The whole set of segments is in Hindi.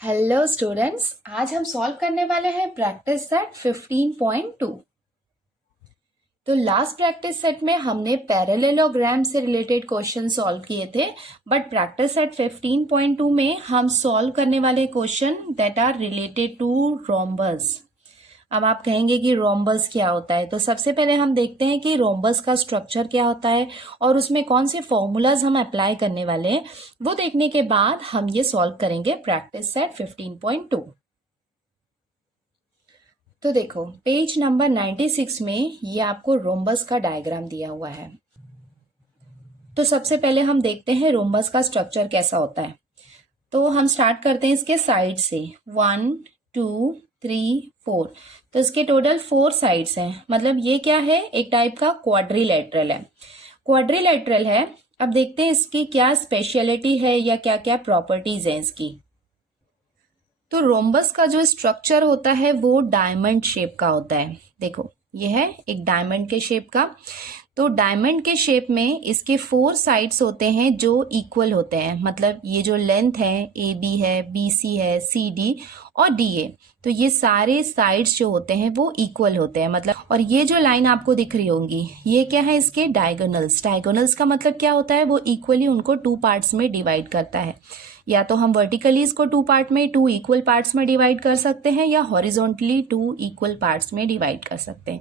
हेलो स्टूडेंट्स, आज हम सॉल्व करने वाले हैं प्रैक्टिस सेट 15.2। तो लास्ट प्रैक्टिस सेट में हमने पैरेललोग्राम से रिलेटेड क्वेश्चन सॉल्व किए थे, बट प्रैक्टिस सेट 15.2 में हम सॉल्व करने वाले question that are related to rhombus. अब आप कहेंगे कि रोम्बस क्या होता है, तो सबसे पहले हम देखते हैं कि रोम्बस का स्ट्रक्चर क्या होता है और उसमें कौन से फॉर्मूलाज हम अप्लाई करने वाले हैं। वो देखने के बाद हम ये सॉल्व करेंगे प्रैक्टिस सेट 15.2। तो देखो, पेज नंबर 96 में ये आपको रोम्बस का डायग्राम दिया हुआ है। तो सबसे पहले हम देखते हैं रोम्बस का स्ट्रक्चर कैसा होता है। तो हम स्टार्ट करते हैं इसके साइड से, 1 2 3 4। तो इसके टोटल 4 साइड्स हैं, मतलब ये क्या है, एक टाइप का क्वाड्रिलेटरल है। क्वाड्रिलेटरल है। अब देखते हैं इसकी क्या स्पेशलिटी है या क्या क्या प्रॉपर्टीज हैं इसकी। तो रोम्बस का जो स्ट्रक्चर होता है वो डायमंड शेप का होता है। देखो, ये है एक डायमंड के शेप का। तो डायमंड के शेप में इसके 4 साइड्स होते हैं जो इक्वल होते हैं, मतलब ये जो लेंथ है, ए बी है, बी सी है, सी डी और डी ए, तो ये सारे साइड्स जो होते हैं वो इक्वल होते हैं, मतलब। और ये जो लाइन आपको दिख रही होंगी, ये क्या है, इसके डायगोनल्स। डायगोनल्स का मतलब क्या होता है, वो इक्वली उनको 2 पार्ट्स में डिवाइड करता है। या तो हम वर्टिकली इसको 2 पार्ट में, 2 इक्वल पार्ट्स में डिवाइड कर सकते हैं, या हॉरिजॉन्टली 2 इक्वल पार्ट्स में डिवाइड कर सकते हैं।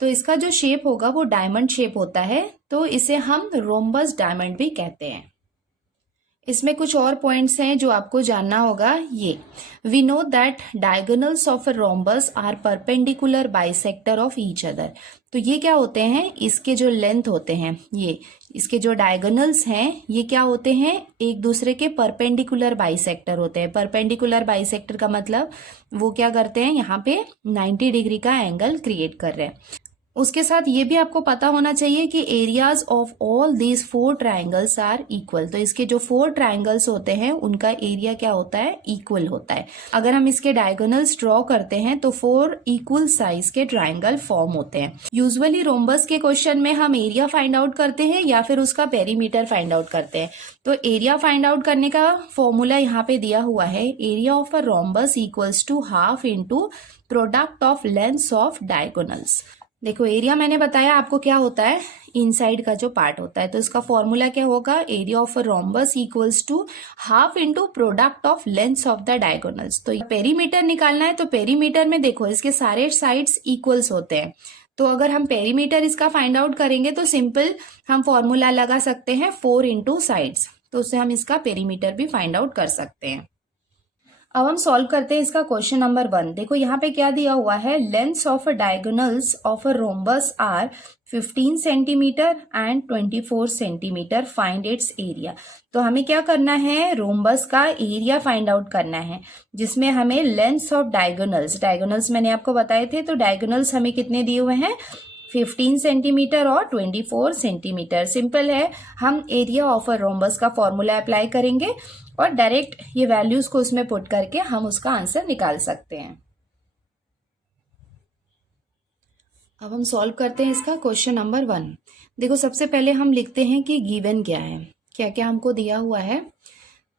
तो इसका जो शेप होगा वो डायमंड शेप होता है, तो इसे हम रोम्बस डायमंड भी कहते हैं। इसमें कुछ और पॉइंट्स हैं जो आपको जानना होगा। ये we know that diagonals of a rhombus are perpendicular bisector of each other. तो ये क्या होते हैं, इसके जो लेंथ होते हैं, ये इसके जो डायगोनल्स हैं, ये क्या होते हैं, एक दूसरे के परपेंडिकुलर बाइसेक्टर होते हैं। परपेंडिकुलर बाइसेक्टर का मतलब वो क्या करते हैं, यहाँ पे 90 डिग्री का एंगल क्रिएट कर रहे हैं। उसके साथ ये भी आपको पता होना चाहिए कि areas of all these 4 triangles are equal. तो इसके जो 4 ट्राइंगल्स होते हैं उनका एरिया क्या होता है, इक्वल होता है। अगर हम इसके डायगोनल्स ड्रॉ करते हैं तो 4 इक्वल साइज के ट्राइंगल फॉर्म होते हैं। यूजुअली रोम्बस के क्वेश्चन में हम एरिया फाइंड आउट करते हैं या फिर उसका पेरीमीटर फाइंड आउट करते हैं। तो एरिया फाइंड आउट करने का फॉर्मूला यहाँ पे दिया हुआ है, area of a rhombus equals to half into product of lengths of diagonals. देखो, एरिया मैंने बताया आपको क्या होता है, इनसाइड का जो पार्ट होता है। तो इसका फॉर्मूला क्या होगा, area of a rhombus equals to half into product of lengths of the diagonals. तो पेरीमीटर निकालना है, तो पेरीमीटर में देखो इसके सारे साइड्स इक्वल्स होते हैं। तो अगर हम पेरीमीटर इसका फाइंड आउट करेंगे तो सिंपल हम फॉर्मूला लगा सकते हैं 4 इंटू साइड्स, तो उससे हम इसका पेरीमीटर भी फाइंड आउट कर सकते हैं। अब हम सॉल्व करते हैं इसका क्वेश्चन नंबर 1। देखो यहाँ पे क्या दिया हुआ है, lengths of a diagonals of a rhombus are 15 centimetre and 24 centimetre, find its area. तो हमें क्या करना है, रोम्बस का एरिया फाइंड आउट करना है, जिसमें हमें लेंथ्स ऑफ डायगोनल्स मैंने आपको बताए थे। तो डायगोनल्स हमें कितने दिए हुए हैं, 15 सेंटीमीटर और 24 सेंटीमीटर। सिंपल है, हम एरिया ऑफ अ रोम्बस का फॉर्मूला अप्लाई करेंगे और डायरेक्ट ये वैल्यूज को उसमें पुट करके हम उसका आंसर निकाल सकते हैं। अब हम सॉल्व करते हैं इसका क्वेश्चन नंबर 1। देखो, सबसे पहले हम लिखते हैं कि गिवन क्या है, क्या क्या हमको दिया हुआ है।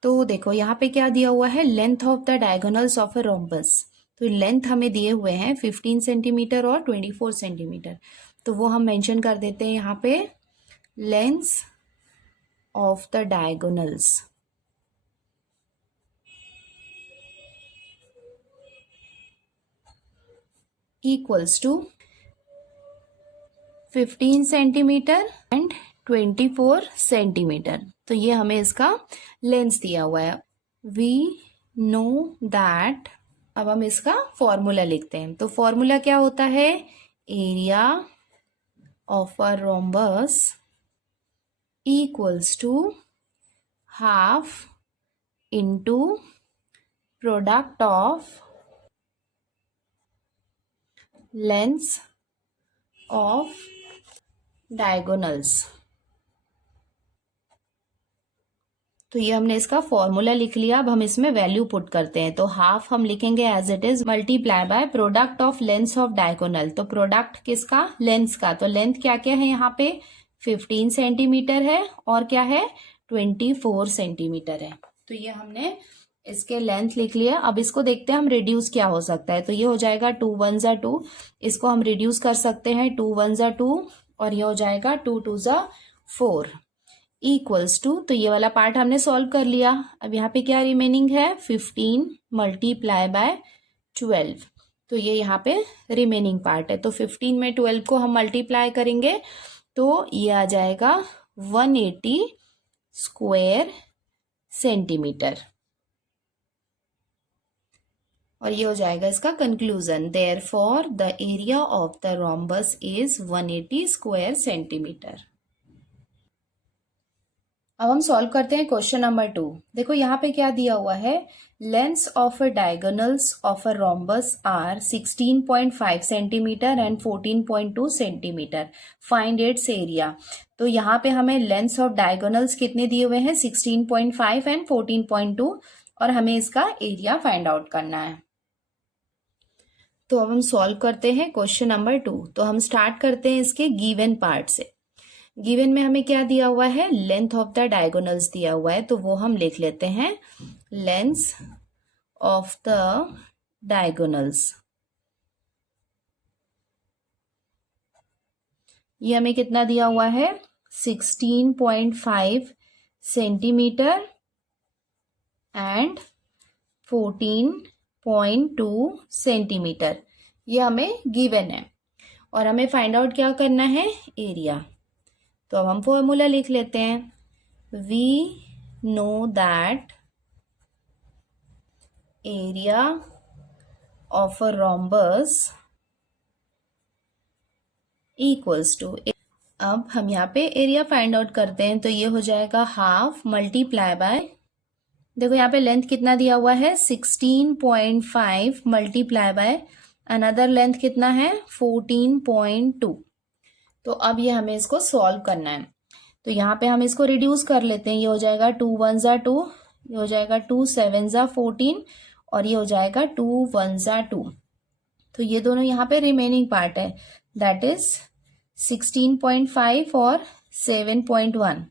तो देखो यहाँ पे क्या दिया हुआ है, length of the diagonals of a rhombus. तो लेंथ हमें दिए हुए हैं 15 सेंटीमीटर और 24 सेंटीमीटर। तो वो हम मेंशन कर देते हैं यहाँ पे, lengths of the diagonals equals to 15 centimetre and 24 centimetre. तो ये हमें इसका लेंथ दिया हुआ है। वी नो दैट, अब हम इसका फॉर्मूला लिखते हैं। तो फॉर्मूला क्या होता है, area of a rhombus equals to half into product of lengths of diagonals. तो ये हमने इसका फॉर्मूला लिख लिया। अब हम इसमें वैल्यू पुट करते हैं। तो हाफ हम लिखेंगे as it is, multiply by product of lengths of diagonal. तो प्रोडक्ट किसका, लेंथ्स का। तो लेंथ क्या क्या है यहाँ पे, 15 सेंटीमीटर है और क्या है, 24 सेंटीमीटर है। तो ये हमने इसके लेंथ लिख लिया। अब इसको देखते हैं हम रिड्यूस क्या हो सकता है। तो ये हो जाएगा 2 1 जा 2, इसको हम रिड्यूस कर सकते हैं 2 1 जा 2, और ये हो जाएगा 2 2 जा 4 इक्वल्स टू, तो ये वाला पार्ट हमने सॉल्व कर लिया। अब यहाँ पे क्या रिमेनिंग है, 15 मल्टीप्लाई बाय 12, तो ये यहाँ पे रिमेनिंग पार्ट है। तो 15 में 12 को हम मल्टीप्लाई करेंगे तो ये आ जाएगा 180 स्क्वायर सेंटीमीटर, और ये हो जाएगा इसका conclusion. Therefore the area of the rhombus is 180 square centimetre. अब हम सॉल्व करते हैं क्वेश्चन नंबर 2। देखो यहाँ पे क्या दिया हुआ है, lengths of a diagonals of a rhombus are 16.5 centimetre and 14.2 centimetre, find its area. तो यहाँ पे हमें लेंथ्स ऑफ डायगोनल्स कितने दिए हुए हैं, 16.5 एंड 14.2, और हमें इसका एरिया फाइंड आउट करना है। तो अब हम सॉल्व करते हैं क्वेश्चन नंबर 2। तो हम स्टार्ट करते हैं इसके गिवन पार्ट से। गिवन में हमें क्या दिया हुआ है, लेंथ ऑफ द डायगोनल्स दिया हुआ है, तो वो हम लिख लेते हैं लेंथ ऑफ द डायगोनल्स। ये हमें कितना दिया हुआ है, 16.5 सेंटीमीटर एंड 14.2 सेंटीमीटर, ये हमें गिवन है, और हमें फाइंड आउट क्या करना है, एरिया। तो अब हम फॉर्मूला लिख लेते हैं, we know that area of a rhombus equals to, अब हम यहाँ पे एरिया फाइंड आउट करते हैं, तो ये हो जाएगा हाफ मल्टीप्लाई बाय, देखो यहाँ पे लेंथ कितना दिया हुआ है, 16.5 मल्टीप्लाई बाय अनदर लेंथ कितना है, 14.2। तो अब ये हमें इसको सॉल्व करना है। तो यहाँ पे हम इसको रिड्यूस कर लेते हैं, ये हो जाएगा 2 1 जा 2, ये हो जाएगा 2 7 जा 14, और ये हो जाएगा 2 1 जा 2। तो ये दोनों यहाँ पे रिमेनिंग पार्ट है, दैट इज 16.5 और 7.1।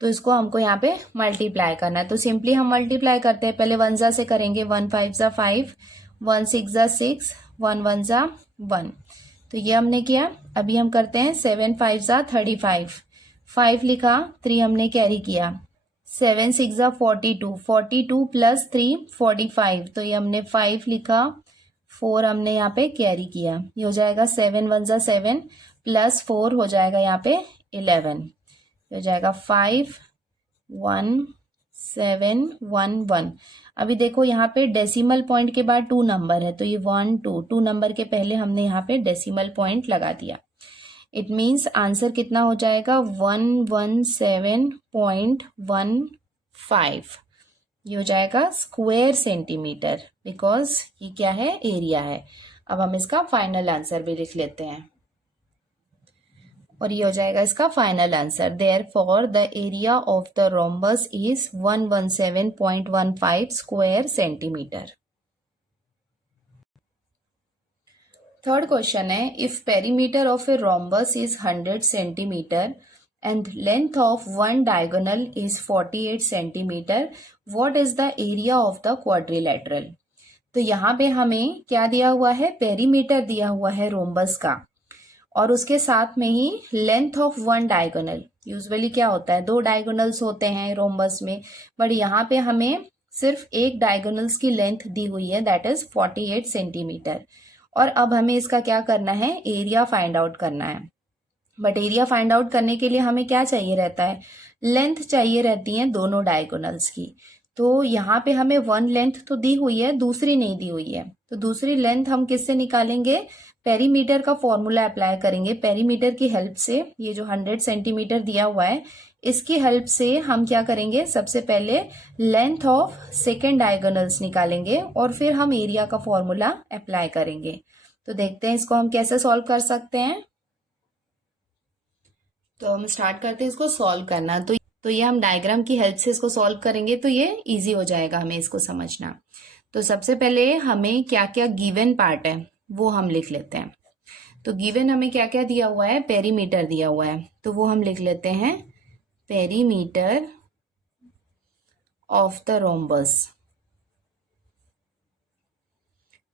तो इसको हमको यहाँ पे मल्टीप्लाई करना है। तो सिंपली हम मल्टीप्लाई करते हैं, पहले 1 जा से करेंगे, 1 5 जा 5, 1 6 जा 6, 1 1 जा 1, तो ये हमने किया। अभी हम करते हैं 7 5 जा 35, 5 लिखा, 3 हमने कैरी किया, 7 6 जा 42, 42 प्लस 3 45, तो ये हमने 5 लिखा, 4 हमने यहाँ पे कैरी किया, ये हो जाएगा 7 1 जा 7 प्लस 4 हो जाएगा यहाँ पे 11, हो जाएगा 5 1 7 1 1। अभी देखो यहाँ पे डेसिमल पॉइंट के बाद 2 नंबर है, तो ये 1 2 2 नंबर के पहले हमने यहाँ पे डेसिमल पॉइंट लगा दिया। इट मीन्स आंसर कितना हो जाएगा, 117.15, ये हो जाएगा स्क्वायर सेंटीमीटर, बिकॉज ये क्या है, एरिया है। अब हम इसका फाइनल आंसर भी लिख लेते हैं, और ये हो जाएगा इसका final answer. Therefore the area of the rhombus is 117.15 square centimetre. Third question है, if perimeter of a rhombus is 100 centimetre and length of one diagonal is 48 centimetre, what is the area of the quadrilateral. तो यहाँ पे हमें क्या दिया हुआ है, पेरीमीटर दिया हुआ है रोम्बस का, और उसके साथ में ही length of one diagonal. Usually क्या होता है, 2 डायगोनल्स होते हैं रोम्बस में, बट यहाँ पे हमें सिर्फ एक डायगोनल्स की लेंथ दी हुई है, दैट इज 48 सेंटीमीटर। और अब हमें इसका क्या करना है, एरिया फाइंड आउट करना है। बट एरिया फाइंड आउट करने के लिए हमें क्या चाहिए रहता है, लेंथ चाहिए रहती है दोनों डायगोनल्स की। तो यहाँ पे हमें वन लेंथ तो दी हुई है, दूसरी नहीं दी हुई है, तो दूसरी लेंथ हम किससे निकालेंगे, पेरीमीटर का फॉर्मूला अप्लाई करेंगे। पेरीमीटर की हेल्प से, ये जो 100 सेंटीमीटर दिया हुआ है, इसकी हेल्प से हम क्या करेंगे, सबसे पहले लेंथ ऑफ सेकेंड डायगोनल्स निकालेंगे, और फिर हम एरिया का फॉर्मूला अप्लाई करेंगे। तो देखते हैं इसको हम कैसे सॉल्व कर सकते हैं। तो हम स्टार्ट करते हैं इसको सॉल्व करना। तो ये हम डायग्राम की हेल्प से इसको सॉल्व करेंगे, तो ये इजी हो जाएगा हमें इसको समझना। तो सबसे पहले हमें क्या क्या गिवन पार्ट है वो हम लिख लेते हैं। तो गिवन हमें क्या क्या दिया हुआ है, पेरीमीटर दिया हुआ है, तो वो हम लिख लेते हैं, perimeter of the rhombus.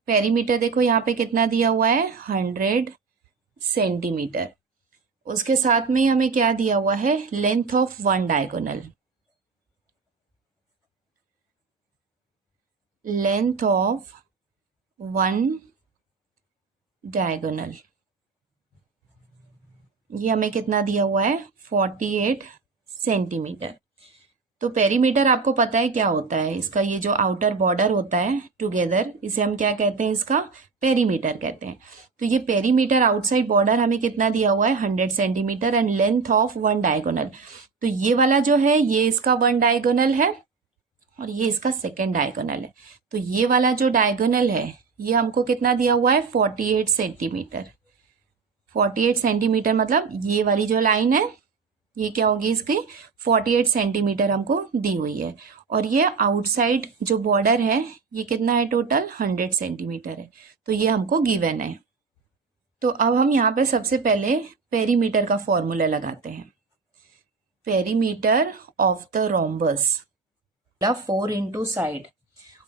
Perimeter देखो यहाँ पे कितना दिया हुआ है, 100 सेंटीमीटर। उसके साथ में ही हमें क्या दिया हुआ है, length of one diagonal, length of one diagonal, ये हमें कितना दिया हुआ है, 48 सेंटीमीटर। तो पेरीमीटर आपको पता है क्या होता है, इसका ये जो आउटर बॉर्डर होता है टुगेदर, इसे हम क्या कहते हैं, इसका पेरीमीटर कहते हैं। तो ये पेरीमीटर आउटसाइड बॉर्डर हमें कितना दिया हुआ है, 100 centimetre and length of one diagonal. तो ये वाला जो है ये इसका वन डायगोनल है और ये इसका सेकेंड डायगोनल है। तो ये वाला जो डायगोनल है ये हमको कितना दिया हुआ है, 48 सेंटीमीटर। 48 सेंटीमीटर मतलब ये वाली जो लाइन है ये क्या होगी, इसकी 48 सेंटीमीटर हमको दी हुई है। और ये आउटसाइड जो बॉर्डर है ये कितना है, टोटल 100 सेंटीमीटर है। तो ये हमको गिवन है। तो अब हम यहाँ पे सबसे पहले पेरीमीटर का फॉर्मूला लगाते हैं। Perimeter of the rhombus 4 into side,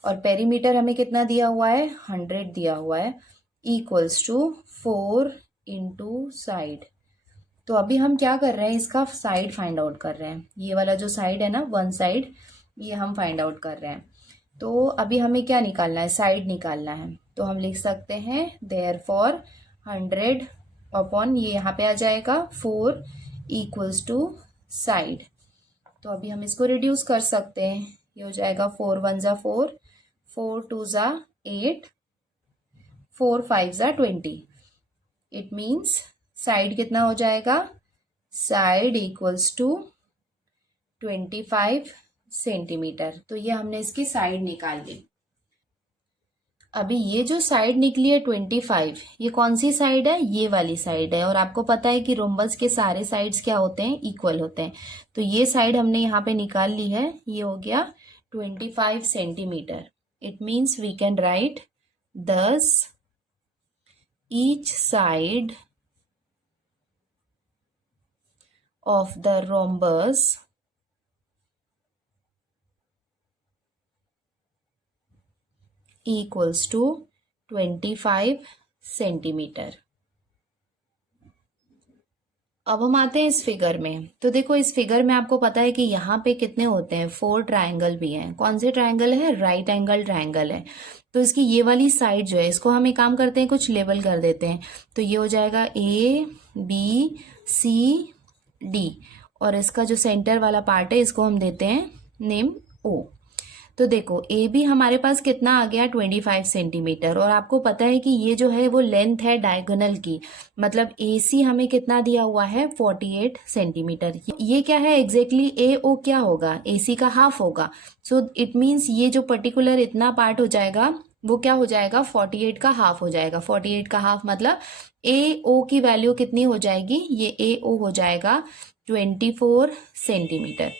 और पेरीमीटर हमें कितना दिया हुआ है, 100 दिया हुआ है, इक्वल्स टू 4 इंटू साइड। तो अभी हम क्या कर रहे हैं, इसका साइड फाइंड आउट कर रहे हैं। ये वाला जो साइड है ना, वन साइड, ये हम फाइंड आउट कर रहे हैं। तो अभी हमें क्या निकालना है, साइड निकालना है। तो हम लिख सकते हैं देयरफॉर 100 अपॉन ये यहाँ पे आ जाएगा 4 इक्वल्स टू साइड। तो अभी हम इसको रिड्यूस कर सकते हैं। ये हो जाएगा 4 1 ज़ा 4, 4 2 ज़ा 8, 4 5 ज़ा 20। इट मीन्स साइड कितना हो जाएगा, साइड इक्वल्स टू 25 सेंटीमीटर। तो ये हमने इसकी साइड निकाल ली। अभी ये जो साइड निकली है 25, ये कौन सी साइड है, ये वाली साइड है। और आपको पता है कि रोम्बस के सारे साइड्स क्या होते हैं, इक्वल होते हैं। तो ये साइड हमने यहाँ पे निकाल ली है, ये हो गया 25 centimetre. It means we can write 10 each side of the rhombus equals to 25 centimetre. अब हम आते हैं इस फिगर में। तो देखो इस फिगर में आपको पता है कि यहाँ पे कितने होते हैं, 4 ट्रायंगल भी हैं। कौन से ट्रायंगल है, राइट एंगल ट्रायंगल है। तो इसकी ये वाली साइड जो है, इसको हम एक काम करते हैं, कुछ लेबल कर देते हैं। तो ये हो जाएगा A B C D, और इसका जो सेंटर वाला पार्ट है इसको हम देते हैं नेम O। तो देखो ए बी हमारे पास कितना आ गया, 25 सेंटीमीटर। और आपको पता है कि ये जो है वो लेंथ है डायगोनल की, मतलब ए सी हमें कितना दिया हुआ है, 48 सेंटीमीटर। ये क्या है एग्जैक्टली, ए ओ क्या होगा, ए सी का हाफ होगा। सो इट मीन्स ये जो पर्टिकुलर इतना पार्ट हो जाएगा वो क्या हो जाएगा, 48 का हाफ हो जाएगा। 48 का हाफ मतलब ए ओ की वैल्यू कितनी हो जाएगी, ये ए ओ हो जाएगा 24 सेंटीमीटर।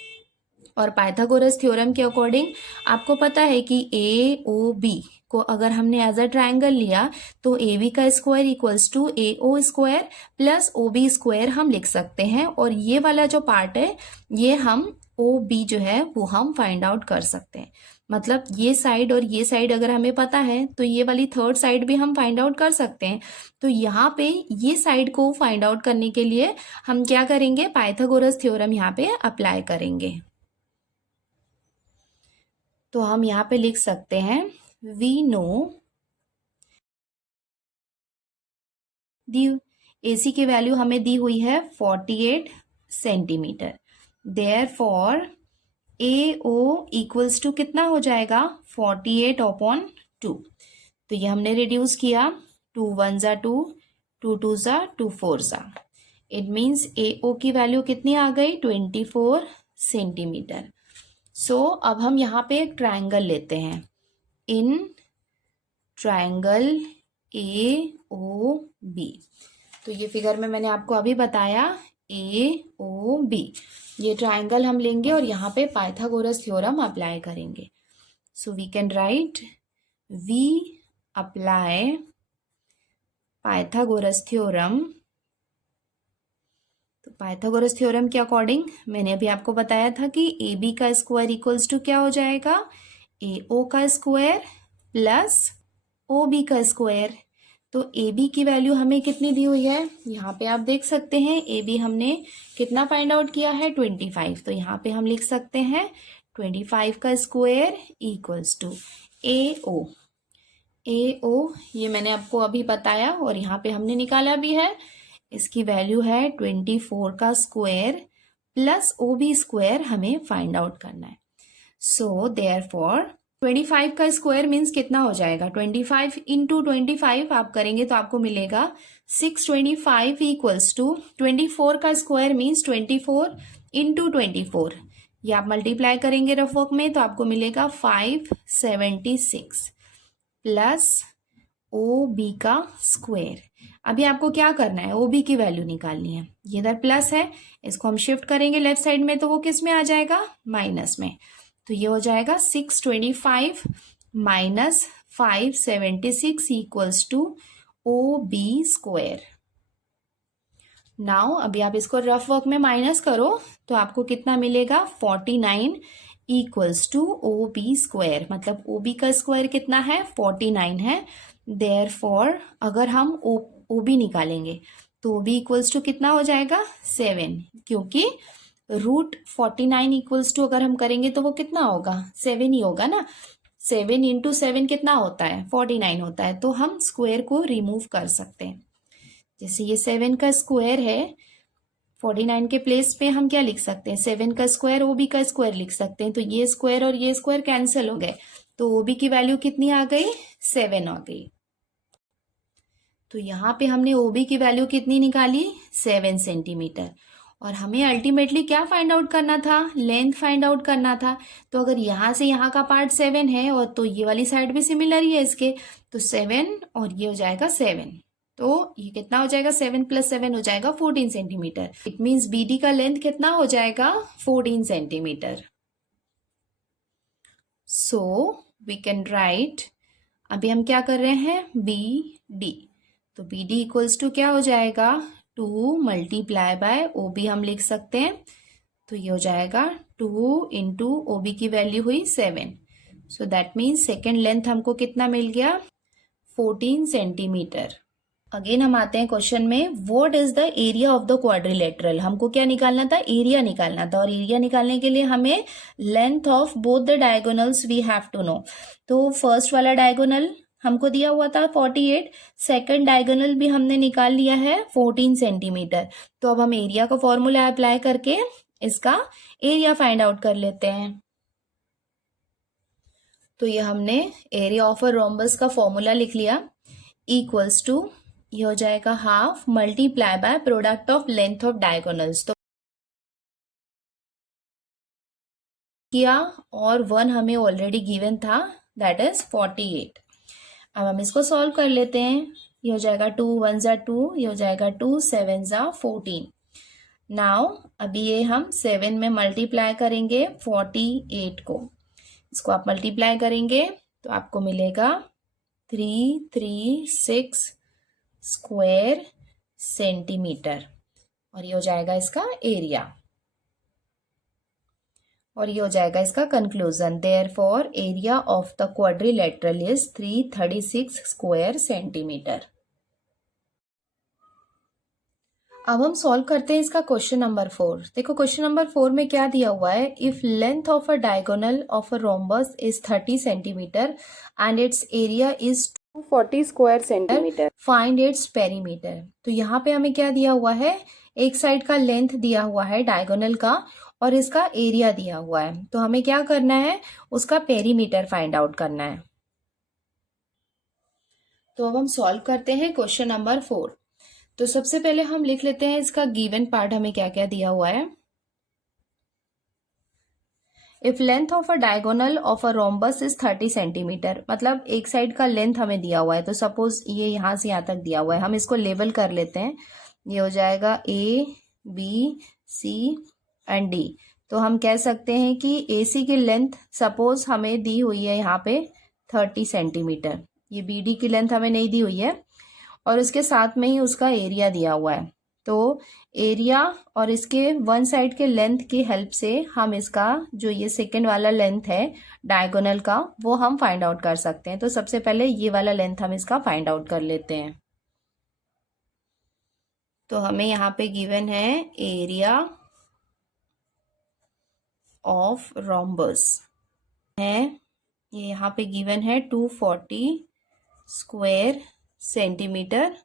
और पाइथागोरस थ्योरम के अकॉर्डिंग आपको पता है कि ए ओ बी को अगर हमने एज अ ट्रायंगल लिया तो ए बी का square equals to A O square plus O B square हम लिख सकते हैं। और ये वाला जो पार्ट है ये हम ओ बी जो है वो हम फाइंड आउट कर सकते हैं। मतलब ये साइड और ये साइड अगर हमें पता है तो ये वाली थर्ड साइड भी हम फाइंड आउट कर सकते हैं। तो यहाँ पे ये साइड को फाइंड आउट करने के लिए हम क्या करेंगे, पाइथागोरस थ्योरम यहाँ पे अप्लाई करेंगे। तो हम यहाँ पे लिख सकते हैं वी नो दी AC की वैल्यू हमें दी हुई है 48 centimetre. Therefore AO equals to कितना हो जाएगा, 48 अपॉन 2। तो ये हमने रिड्यूस किया, 2 1 ज़ा 2, 2 2 ज़ा 2 4 ज़ा। इट मीन्स AO की वैल्यू कितनी आ गई, 24 सेंटीमीटर। सो अब हम यहाँ पे एक ट्रायंगल लेते हैं। In triangle A O B, तो ये फिगर में मैंने आपको अभी बताया ए ओ बी, ये ट्रायंगल हम लेंगे और यहाँ पे पाइथागोरस थ्योरम अप्लाई करेंगे। So we can write we apply Pythagoras theorem. तो पाइथागोरस थ्योरम के अकॉर्डिंग मैंने अभी आपको बताया था कि ए बी का स्क्वायर इक्वल्स टू क्या हो जाएगा, ए ओ का स्क्वायर प्लस ओ बी का स्क्वायर। तो ए बी की वैल्यू हमें कितनी दी हुई है, यहाँ पे आप देख सकते हैं ए बी हमने कितना फाइंड आउट किया है 25। तो यहाँ पे हम लिख सकते हैं 25 का स्क्वायर इक्वल्स टू ए ओ ये मैंने आपको अभी बताया और यहाँ पे हमने निकाला भी है। इसकी वैल्यू है 24 का square plus O B square हमें फाइंड आउट करना है। सो देयरफॉर 25 का स्क्वायर मीन्स कितना हो जाएगा, 25 इंटू 25 आप करेंगे तो आपको मिलेगा 625 इक्वल्स टू 24 का स्क्वायर मीन्स 24 इंटू 24, ये आप मल्टीप्लाई करेंगे रफ वर्क में तो आपको मिलेगा 576 प्लस ओ बी का स्क्वायर। अभी आपको क्या करना है, ओ बी की वैल्यू निकालनी है। ये इधर प्लस है, इसको हम शिफ्ट करेंगे लेफ्ट साइड में तो वो किस में आ जाएगा, माइनस में। तो ये हो जाएगा 625 minus 576 equals to O B square. Now अभी आप इसको रफ वर्क में माइनस करो तो आपको कितना मिलेगा 49 equals to O B square. मतलब ओ बी का स्क्वायर कितना है 49 है। देयरफॉर अगर हम ओ बी निकालेंगे तो ओ बी इक्वल्स टू कितना हो जाएगा 7, क्योंकि रूट 49 इक्वल्स टू अगर हम करेंगे तो वो कितना होगा 7 ही होगा ना। 7 इंटू 7 कितना होता है 49 होता है। तो हम स्क्वायर को रिमूव कर सकते हैं। जैसे ये 7 का स्क्वायर है, 49 के प्लेस पे हम क्या लिख सकते हैं 7 का स्क्वायर ओ बी का स्क्वायर लिख सकते हैं। तो ये स्क्वायर और ये स्क्वायर कैंसिल हो गए तो ओ बी की वैल्यू कितनी आ गई 7 आ गई। तो यहाँ पे हमने ओ बी की वैल्यू कितनी निकाली 7 सेंटीमीटर। और हमें अल्टीमेटली क्या फाइंड आउट करना था, लेंथ फाइंड आउट करना था। तो अगर यहाँ से यहाँ का पार्ट 7 है और तो ये वाली साइड भी सिमिलर ही है इसके, तो 7 और ये हो जाएगा 7। तो ये कितना हो जाएगा 7 प्लस 7 हो जाएगा 14 centimetre. It means B D का लेंथ कितना हो जाएगा 14 centimetre. So we can write, अभी हम क्या कर रहे हैं बी डी। तो बी डी इक्वल्स टू क्या हो जाएगा 2 मल्टीप्लाई बाय ओ बी हम लिख सकते हैं। तो ये हो जाएगा 2 इंटू ओ बी की वैल्यू हुई 7। So that means second length हमको कितना मिल गया 14 सेंटीमीटर। अगेन हम आते हैं क्वेश्चन में, what is the area of the quadrilateral. हमको क्या निकालना था, एरिया निकालना था। और एरिया निकालने के लिए हमें length of both the diagonals we have to know. तो फर्स्ट वाला डायगोनल हमको दिया हुआ था 48, सेकंड डायगोनल भी हमने निकाल लिया है 14 सेंटीमीटर। तो अब हम एरिया का फॉर्मूला अप्लाई करके इसका एरिया फाइंड आउट कर लेते हैं। तो ये हमने एरिया ऑफ अ रोम्बस का फॉर्मूला लिख लिया, इक्वल्स टू ये हो जाएगा half multiply by product of length of diagonals. तो किया और 1 हमें ऑलरेडी गिवन था, दैट इज 48। अब हम इसको सॉल्व कर लेते हैं। ये हो जाएगा 2 1 ज़ा 2, ये हो जाएगा 2 7 ज़ा 14। नाउ अभी ये हम 7 में मल्टीप्लाई करेंगे 48 को, इसको आप मल्टीप्लाई करेंगे तो आपको मिलेगा 336 स्क्वायर सेंटीमीटर। और ये हो जाएगा इसका एरिया और ये हो जाएगा इसका conclusion. Therefore area of the quadrilateral is 336 square centimetre. अब हम सॉल्व करते हैं इसका क्वेश्चन नंबर 4। देखो क्वेश्चन नंबर 4 में क्या दिया हुआ है, if length of a diagonal of a rhombus is 30 centimetre and it's area is 240 square centimetre, find its perimeter. तो यहाँ पे हमें क्या दिया हुआ है, एक साइड का लेंथ दिया हुआ है डायगोनल का और इसका एरिया दिया हुआ है। तो हमें क्या करना है, उसका पेरीमीटर फाइंड आउट करना है। तो अब हम सॉल्व करते हैं क्वेश्चन नंबर 4। तो सबसे पहले हम लिख लेते हैं इसका गिवन पार्ट हमें क्या क्या दिया हुआ है। If length of a diagonal of a rhombus is 30 centimetre, मतलब एक साइड का लेंथ हमें दिया हुआ है। तो सपोज ये यहां से यहां तक दिया हुआ है, हम इसको लेवल कर लेते हैं। ये हो जाएगा A B C and D. तो हम कह सकते हैं कि ए सी की लेंथ सपोज हमें दी हुई है यहाँ पे 30 सेंटीमीटर, ये बी डी की लेंथ हमें नहीं दी हुई है और उसके साथ में ही उसका एरिया दिया हुआ है। तो एरिया और इसके वन साइड के लेंथ की हेल्प से हम इसका जो ये सेकेंड वाला लेंथ है डायगोनल का वो हम फाइंड आउट कर सकते हैं। तो सबसे पहले ये वाला लेंथ हम इसका फाइंड आउट कर लेते हैं। तो हमें यहाँ पे गिवन है एरिया ऑफ रोम्बस है, ये यहाँ पे गिवन है 240 स्क्वायर सेंटीमीटर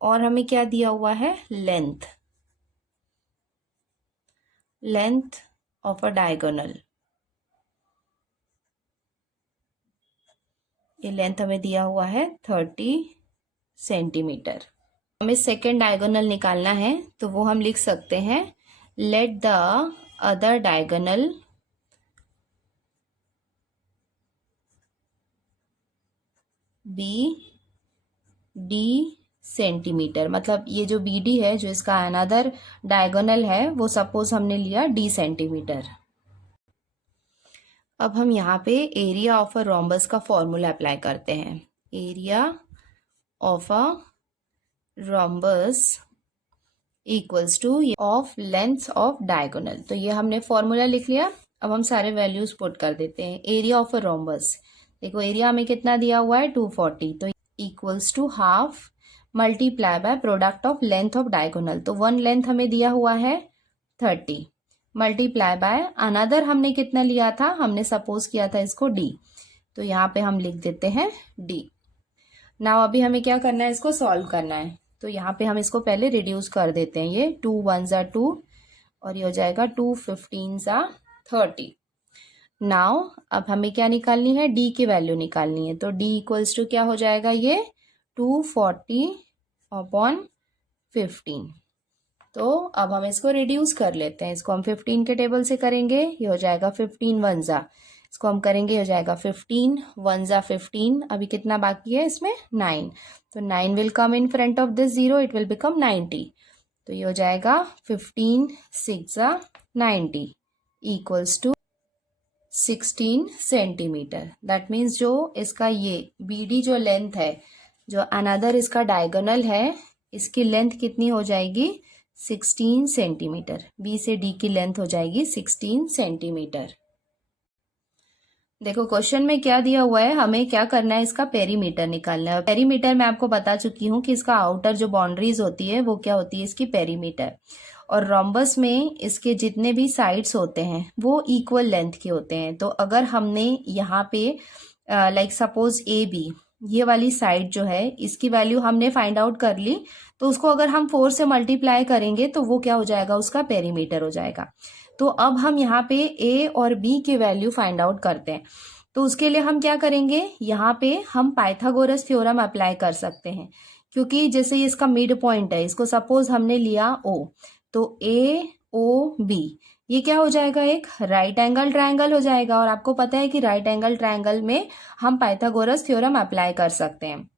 और हमें क्या दिया हुआ है लेंथ ऑफ अ डायगोनल। ये लेंथ हमें दिया हुआ है 30 सेंटीमीटर। हमें सेकेंड डायगोनल निकालना है तो वो हम लिख सकते हैं let the other diagonal B D centimetre. मतलब ये जो बी डी है जो इसका अनदर डायगोनल है वो सपोज हमने लिया डी सेंटीमीटर। अब हम यहाँ पे एरिया ऑफ अ रोम्बस का फॉर्मूला अप्लाई करते हैं। Area of a rhombus equals two of length of diagonal. तो ये हमने फॉर्मूला लिख लिया। अब हम सारे वैल्यूज पुट कर देते हैं। एरिया ऑफ अ रोम्बस, देखो एरिया हमें कितना दिया हुआ है 240, तो equals to half multiply by product of length of diagonal. तो वन लेंथ हमें दिया हुआ है 30 मल्टीप्लाई बाय अनदर हमने कितना लिया था, हमने सपोज किया था इसको d, तो यहाँ पे हम लिख देते हैं d। नाउ अभी हमें क्या करना है, इसको सॉल्व करना है। तो यहाँ पे हम इसको पहले रिड्यूस कर देते हैं। ये 2 1 ज़ा 2 और ये हो जाएगा 2 15 ज़ा 30। नाउ अब हमें क्या निकालनी है, d की वैल्यू निकालनी है। तो d इक्वल्स टू क्या हो जाएगा, ये 240 अपॉन 15। तो अब हम इसको रिड्यूस कर लेते हैं। इसको हम 15 के टेबल से करेंगे, ये हो जाएगा 15 1 ज़ा, इसको हम करेंगे हो जाएगा 15 1 ज़ा 15। अभी कितना बाकी है इसमें 9, तो 9 will come in front of this 0, it will become 90। तो ये हो जाएगा 15 6 ज़ा 90 equals to 16 centimetre. That means जो इसका ये बी डी जो लेंथ है, जो अनदर इसका डायगोनल है, इसकी लेंथ कितनी हो जाएगी 16 सेंटीमीटर। बी से डी की लेंथ हो जाएगी 16 सेंटीमीटर। देखो क्वेश्चन में क्या दिया हुआ है, हमें क्या करना है, इसका पेरीमीटर निकालना है। पेरीमीटर मैं आपको बता चुकी हूँ कि इसका आउटर जो बाउंड्रीज होती है वो क्या होती है, इसकी पेरीमीटर। और रोम्बस में इसके जितने भी साइड्स होते हैं वो इक्वल लेंथ के होते हैं। तो अगर हमने यहाँ पे लाइक सपोज ए बी, ये वाली साइड जो है इसकी वैल्यू हमने फाइंड आउट कर ली, तो उसको अगर हम 4 से मल्टीप्लाई करेंगे तो वो क्या हो जाएगा, उसका पेरीमीटर हो जाएगा। तो अब हम यहाँ पे ए और बी की वैल्यू फाइंड आउट करते हैं। तो उसके लिए हम क्या करेंगे, यहाँ पे हम पाइथागोरस थ्योरम अप्लाई कर सकते हैं। क्योंकि जैसे ये इसका मिड पॉइंट है, इसको सपोज हमने लिया ओ, तो ए ओ बी ये क्या हो जाएगा, एक राइट एंगल ट्रायंगल हो जाएगा। और आपको पता है कि राइट एंगल ट्रायंगल में हम पाइथागोरस थ्योरम अप्लाई कर सकते हैं।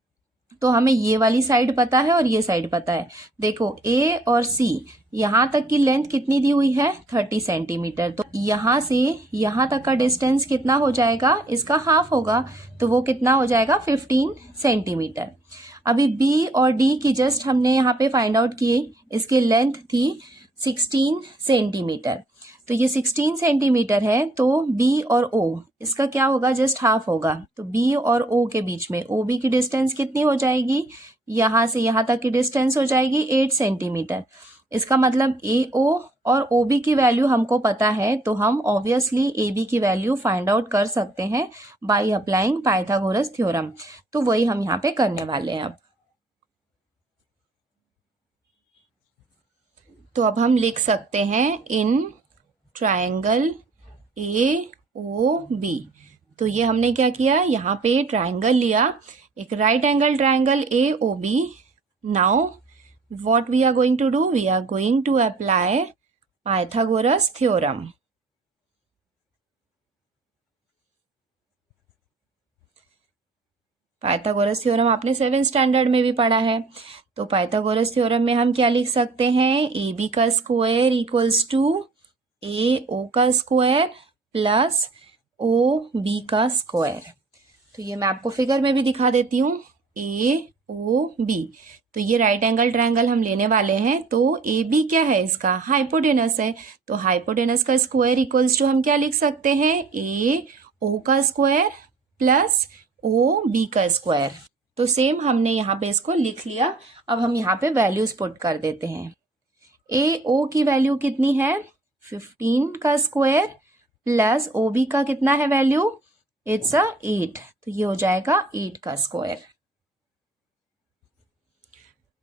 तो हमें ये वाली साइड पता है और ये साइड पता है। देखो ए और सी यहाँ तक की लेंथ कितनी दी हुई है 30 सेंटीमीटर। तो यहाँ से यहाँ तक का डिस्टेंस कितना हो जाएगा, इसका हाफ होगा, तो वो कितना हो जाएगा 15 सेंटीमीटर। अभी बी और डी की जस्ट हमने यहाँ पे फाइंड आउट किए, इसकी लेंथ थी 16 सेंटीमीटर। तो ये 16 सेंटीमीटर है, तो बी और ओ इसका क्या होगा, जस्ट हाफ होगा। तो बी और ओ के बीच में ओ बी की डिस्टेंस कितनी हो जाएगी, यहाँ से यहाँ तक की डिस्टेंस हो जाएगी 8 सेंटीमीटर। इसका मतलब ए ओ और ओ बी की वैल्यू हमको पता है, तो हम ऑब्वियसली ए बी की वैल्यू फाइंड आउट कर सकते हैं बाय अप्लाइंग पाइथागोरस थ्योरम। तो वही हम यहाँ पे करने वाले हैं अब। तो अब हम लिख सकते हैं in triangle A O B. तो ये हमने क्या किया, यहाँ पे ट्रायंगल लिया, एक right angle triangle A O B. Now what we are going to do, we are going to apply Pythagoras theorem। Pythagoras theorem आपने 7th स्टैंडर्ड में भी पढ़ा है। तो पाइथागोरस थ्योरम में हम क्या लिख सकते हैं, ए बी का square equals to A O का स्क्वायर प्लस ओ बी का स्क्वायर। तो ये मैं आपको फिगर में भी दिखा देती हूँ। ए ओ बी। तो ये राइट एंगल ट्रायंगल हम लेने वाले हैं, तो ए बी क्या है इसका, हाइपोटेनस है। तो हाइपोटेनस का स्क्वायर इक्वल्स टू हम क्या लिख सकते हैं, ए ओ का स्क्वायर प्लस ओ बी का स्क्वायर। तो सेम हमने यहाँ पे इसको लिख लिया। अब हम यहाँ पे वैल्यूज पुट कर देते हैं। ए ओ की वैल्यू कितनी है, 15 का स्क्वायर प्लस ओ बी का कितना है वैल्यू, इट्स 8। तो ये हो जाएगा 8 का स्क्वायर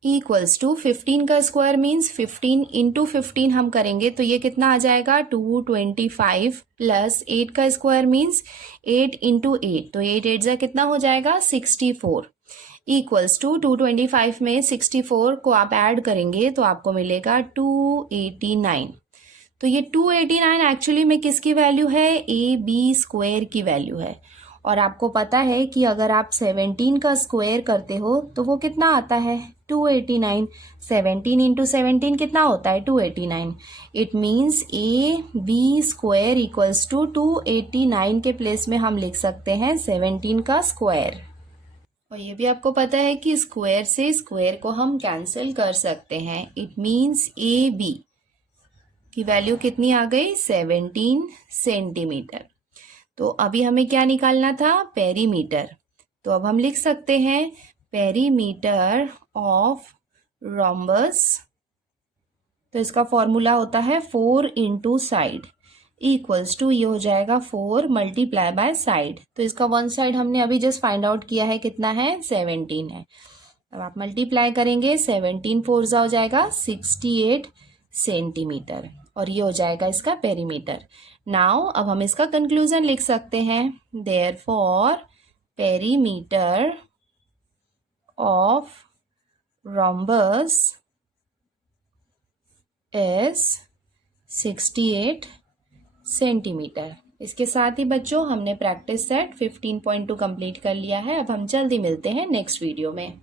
इक्वल्स टू 15 का स्क्वायर मीन्स 15 इंटू 15 हम करेंगे तो ये कितना आ जाएगा 225 प्लस 8 का स्क्वायर मीन्स 8 इंटू 8। तो 8 8 जा कितना हो जाएगा 64 इक्वल्स टू 225 में 64 को आप ऐड करेंगे तो आपको मिलेगा 289। तो ये 289 एक्चुअली में किसकी वैल्यू है, ए बी स्क्वायर की वैल्यू है। और आपको पता है कि अगर आप 17 का स्क्वायर करते हो तो वो कितना आता है 289। 17 इंटू 17 कितना होता है 289। It means A B square equals to 289 के प्लेस में हम लिख सकते हैं 17 का स्क्वायर। और ये भी आपको पता है कि स्क्वायर से स्क्वायर को हम कैंसिल कर सकते हैं। इट मीन्स ए बी की वैल्यू कितनी आ गई 17 सेंटीमीटर। तो अभी हमें क्या निकालना था, पेरीमीटर। तो अब हम लिख सकते हैं पेरीमीटर ऑफ रोम्बस। तो इसका फॉर्मूला होता है 4 इंटू साइड इक्वल्स टू ये हो जाएगा 4 मल्टीप्लाई बाय साइड। तो इसका वन साइड हमने अभी जस्ट फाइंड आउट किया है कितना है 17 है। अब आप मल्टीप्लाई करेंगे 17 4 हो जाएगा 68 सेंटीमीटर और ये हो जाएगा इसका पेरीमीटर। नाउ अब हम इसका कंक्लूजन लिख सकते हैं, therefore perimeter of rhombus is 68 centimetre. इसके साथ ही बच्चों हमने प्रैक्टिस सेट 15.2 कंप्लीट कर लिया है। अब हम जल्दी मिलते हैं नेक्स्ट वीडियो में।